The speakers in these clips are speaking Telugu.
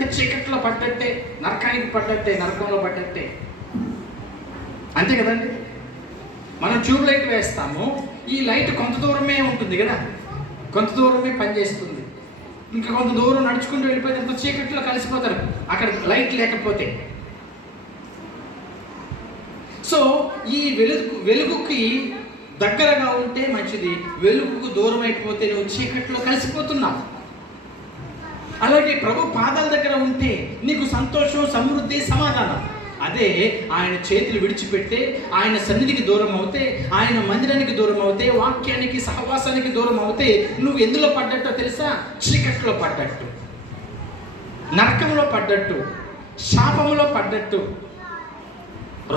పడ్డామంటే చీకట్లో పడ్డట్టే, నరకానికి పడ్డట్టే, నరకంలో పడ్డట్టే. అంతే కదండి. మనం ట్యూబ్ లైట్ వేస్తాము, ఈ లైట్ కొంత దూరమే ఉంటుంది కదా, కొంత దూరమే పనిచేస్తుంది. ఇంకా కొంత దూరం నడుచుకుంటూ వెళ్ళిపోతే చీకట్లో కలిసిపోతారు అక్కడ లైట్ లేకపోతే. సో ఈ వెలుగుకి దగ్గరగా ఉంటే మంచిది, వెలుగుకు దూరం అయిపోతే నువ్వు చీకట్లో కలిసిపోతున్నావు. అలాగే ప్రభు పాదాల దగ్గర ఉంటే నీకు సంతోషం, సమృద్ధి, సమాధానం. అదే ఆయన చేతులు విడిచిపెట్టే, ఆయన సన్నిధికి దూరం అవుతే, ఆయన మందిరానికి దూరం అవుతే, వాక్యానికి సహవాసానికి దూరం అవుతే నువ్వు ఎందులో పడ్డట్టో తెలుసా? చీకట్లో పడ్డట్టు, నరకంలో పడ్డట్టు, శాపంలో పడ్డట్టు,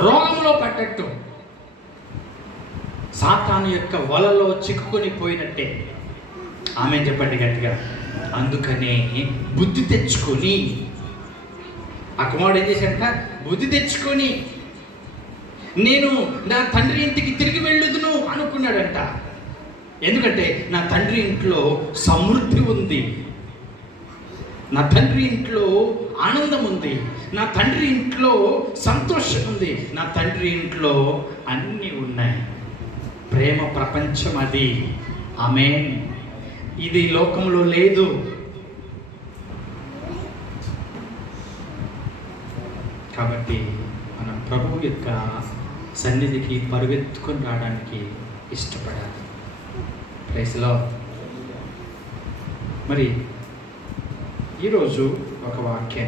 రోగంలో పడ్డట్టు, సాతాను యొక్క వలలో చిక్కుకొని పోయినట్టే. ఆమె చెప్పండి గట్టిగా. అందుకనే బుద్ధి తెచ్చుకొని, ఆ కుమారుడు ఏం చేశాడంట? బుద్ధి తెచ్చుకొని నేను నా తండ్రి ఇంటికి తిరిగి వెళ్ళుదును అనుకున్నాడంట. ఎందుకంటే నా తండ్రి ఇంట్లో సమృద్ధి ఉంది, నా తండ్రి ఇంట్లో ఆనందం ఉంది, నా తండ్రి ఇంట్లో సంతోషం ఉంది, నా తండ్రి ఇంట్లో అన్నీ ఉన్నాయి. ప్రేమ ప్రపంచం అది. ఆమేన్. ఇది లోకంలో లేదు. కాబట్టి మన ప్రభువు యొక్క సన్నిధికి పరుగెత్తుకొని రావడానికి ఇష్టపడాలి. Praise lord. మరి ఈరోజు ఒక వాక్యం